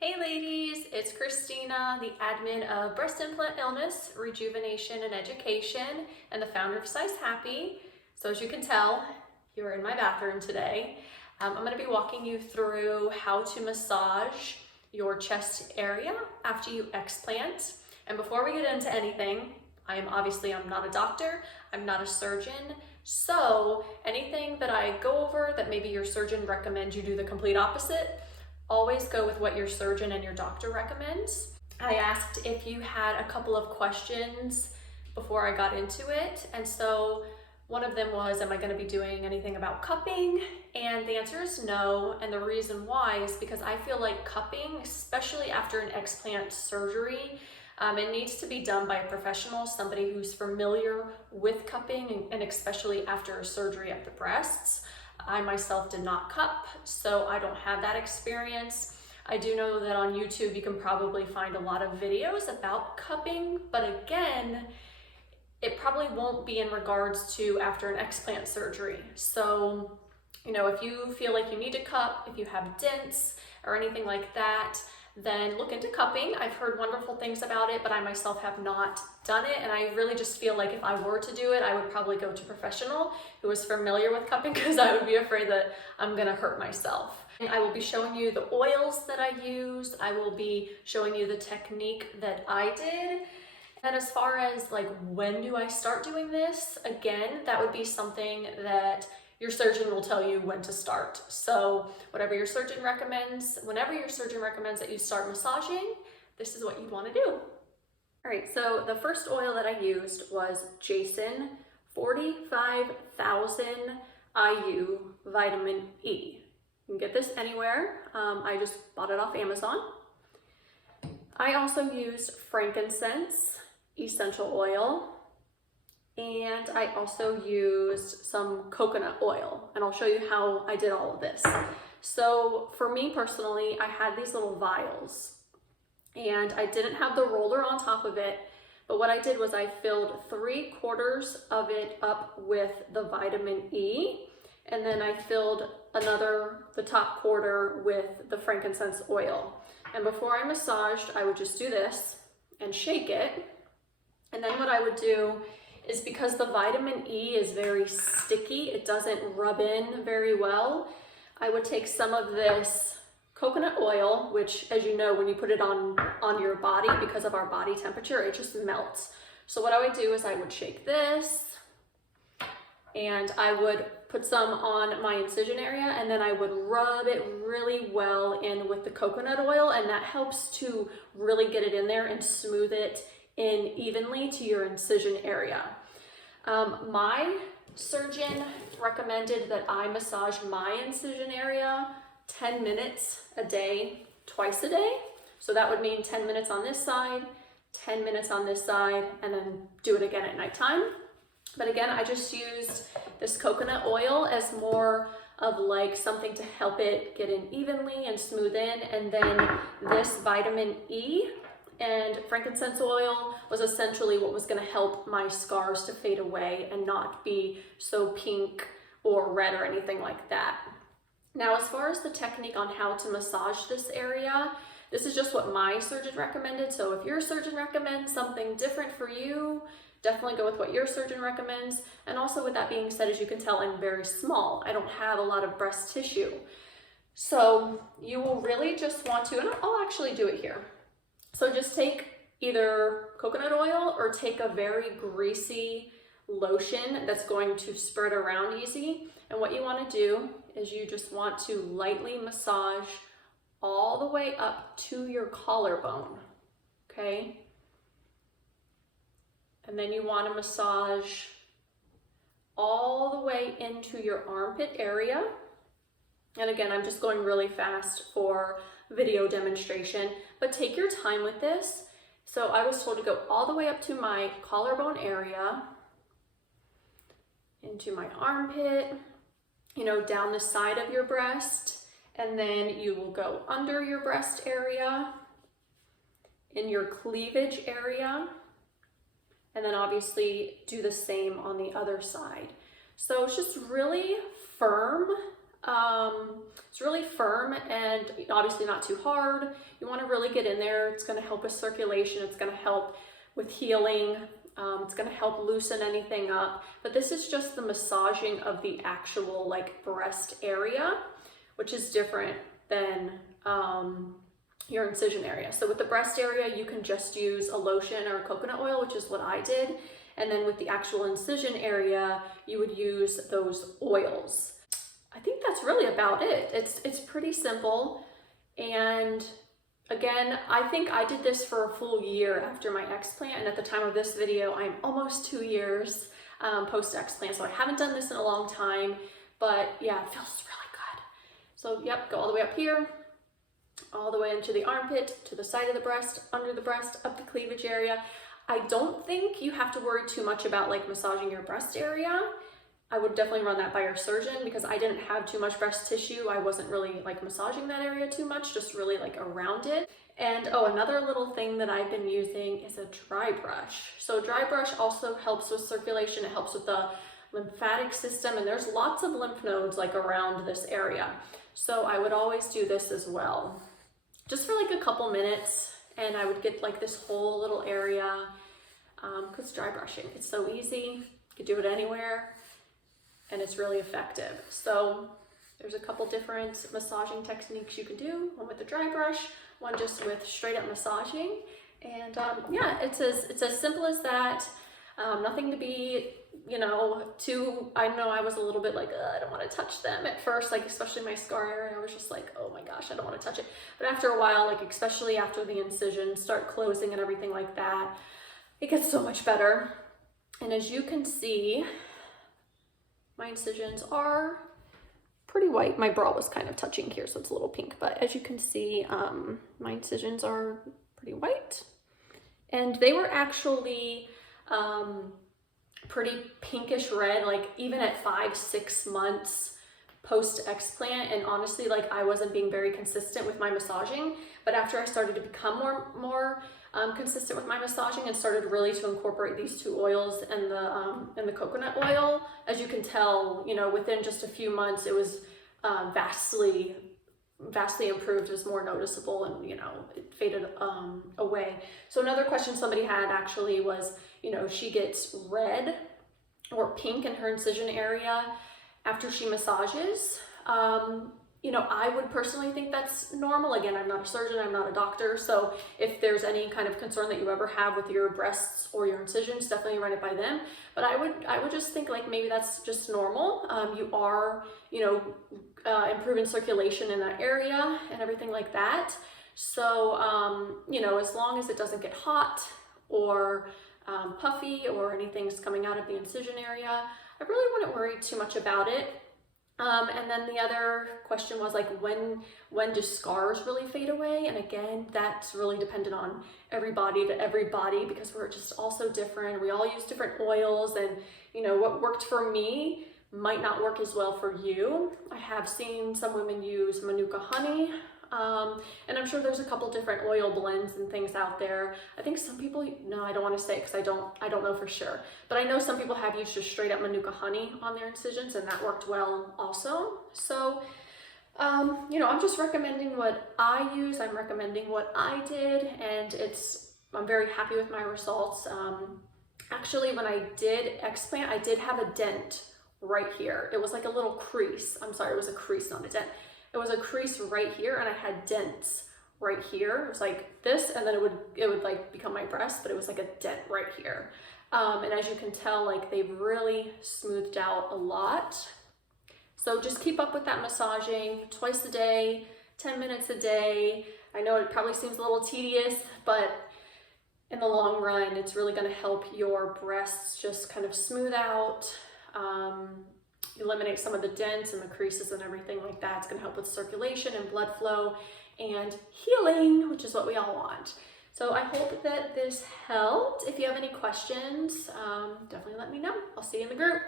Hey ladies, it's Christina, the admin of Breast Implant Illness, Rejuvenation and Education, and the founder of Size Happy. So as you can tell, you're in my bathroom today. I'm going to be walking you through how to massage your chest area after you explant. And before we get into anything, I'm not a doctor, I'm not a surgeon, so anything that I go over that maybe your surgeon recommends you do the complete opposite, always go with what your surgeon and your doctor recommends. I asked if you had a couple of questions before I got into it, and so one of them was, am I going to be doing anything about cupping? And the answer is no, and the reason why is because I feel like cupping, especially after an explant surgery, it needs to be done by a professional, somebody who's familiar with cupping, and especially after a surgery of the breasts. I myself did not cup, so I don't have that experience. I do know that on YouTube you can probably find a lot of videos about cupping, but again, it probably won't be in regards to after an explant surgery. So, if you feel like you need to cup, if you have dents or anything like that, then look into cupping. I've heard wonderful things about it, but I myself have not done it. And I really just feel like if I were to do it, I would probably go to a professional who is familiar with cupping, because I would be afraid that I'm gonna hurt myself. And I will be showing you the oils that I used. I will be showing you the technique that I did. And as far as like, when do I start doing this? Again, that would be something that your surgeon will tell you when to start. So whenever your surgeon recommends that you start massaging, this is what you want to do. All right, so the first oil that I used was Jason 45,000 IU Vitamin E. You can get this anywhere. I just bought it off Amazon. I also used frankincense essential oil, and I also used some coconut oil, and I'll show you how I did all of this. So for me personally, I had these little vials, and I didn't have the roller on top of it, but what I did was I filled 3/4 of it up with the vitamin E, and then I filled the top quarter with the frankincense oil. And before I massaged, I would just do this and shake it. And then what I would do is, because the vitamin E is very sticky, it doesn't rub in very well, I would take some of this coconut oil, which, as you know, when you put it on your body, because of our body temperature, it just melts. So what I would do is I would shake this, and I would put some on my incision area, and then I would rub it really well in with the coconut oil, and that helps to really get it in there and smooth it in evenly to your incision area. My surgeon recommended that I massage my incision area 10 minutes a day, twice a day. So that would mean 10 minutes on this side, 10 minutes on this side, and then do it again at nighttime. But again, I just used this coconut oil as more of like something to help it get in evenly and smooth in. And then this vitamin E and frankincense oil was essentially what was going to help my scars to fade away and not be so pink or red or anything like that. Now, as far as the technique on how to massage this area, this is just what my surgeon recommended. So if your surgeon recommends something different for you, definitely go with what your surgeon recommends. And also, with that being said, as you can tell, I'm very small. I don't have a lot of breast tissue. So you will really just want to, and I'll actually do it here. So just take either coconut oil or take a very greasy lotion that's going to spread around easy. And what you want to do is you just want to lightly massage all the way up to your collarbone, okay? And then you want to massage all the way into your armpit area. And again, I'm just going really fast for video demonstration, but take your time with this. So I was told to go all the way up to my collarbone area, into my armpit, down the side of your breast, and then you will go under your breast area, in your cleavage area, and then obviously do the same on the other side. So it's just really firm It's really firm and obviously not too hard. You want to really get in there. It's going to help with circulation. It's going to help with healing. It's going to help loosen anything up. But this is just the massaging of the actual like breast area, which is different than your incision area. So with the breast area, you can just use a lotion or coconut oil, which is what I did. And then with the actual incision area, you would use those oils. I think that's really about it. It's pretty simple. And again, I think I did this for a full year after my explant. And at the time of this video, I'm almost 2 years post-explant. So I haven't done this in a long time, but yeah, it feels really good. So yep, go all the way up here, all the way into the armpit, to the side of the breast, under the breast, up the cleavage area. I don't think you have to worry too much about like massaging your breast area. I would definitely run that by your surgeon because I didn't have too much breast tissue. I wasn't really like massaging that area too much, just really like around it. And oh, another little thing that I've been using is a dry brush. So dry brush also helps with circulation. It helps with the lymphatic system, and there's lots of lymph nodes like around this area. So I would always do this as well, just for like a couple minutes, and I would get like this whole little area because dry brushing, it's so easy. You could do it anywhere. And it's really effective. So there's a couple different massaging techniques you can do. One with the dry brush, one just with straight up massaging. And yeah, it's as simple as that. Nothing to be, you know, too, I know I was a little bit like, I don't want to touch them at first, like especially my scar area. I was just like, oh my gosh, I don't want to touch it. But after a while, like especially after the incisions start closing and everything like that, it gets so much better. And as you can see, my incisions are pretty white. My bra was kind of touching here, so it's a little pink, but as you can see, my incisions are pretty white. And they were actually pretty pinkish red, like even at 5-6 months post-explant. And honestly, like I wasn't being very consistent with my massaging, but after I started to become more consistent with my massaging and started really to incorporate these two oils and the coconut oil, as you can tell, you know, within just a few months, it was vastly improved. It was more noticeable, and you know, it faded away. So another question somebody had actually was, you know, she gets red or pink in her incision area after she massages. You know, I would personally think that's normal. Again, I'm not a surgeon, I'm not a doctor. So if there's any kind of concern that you ever have with your breasts or your incisions, definitely run it by them. But I would just think like maybe that's just normal. You are, you know, improving circulation in that area and everything like that. So, you know, as long as it doesn't get hot or puffy or anything's coming out of the incision area, I really wouldn't worry too much about it. And then the other question was like, when do scars really fade away? And again, that's really dependent on everybody to everybody because we're just all so different. We all use different oils, and you know, what worked for me might not work as well for you. I have seen some women use Manuka honey, and I'm sure there's a couple different oil blends and things out there. I think some people, no, I don't want to say because I don't know for sure, but I know some people have used just straight up Manuka honey on their incisions, and that worked well also. So, you know, I'm just recommending what I use. I'm recommending what I did, and I'm very happy with my results. Actually, when I did explant, I did have a dent right here. It was like a little crease. I'm sorry, it was a crease, not a dent. It was a crease right here, and I had dents right here. It was like this, and then it would like become my breast, but it was like a dent right here. And as you can tell, like they've really smoothed out a lot. So just keep up with that massaging twice a day, 10 minutes a day. I know it probably seems a little tedious, but in the long run, it's really going to help your breasts just kind of smooth out, eliminate some of the dents and the creases and everything like that. It's going to help with circulation and blood flow and healing, which is what we all want. So I hope that this helped. If you have any questions, definitely let me know. I'll see you in the group.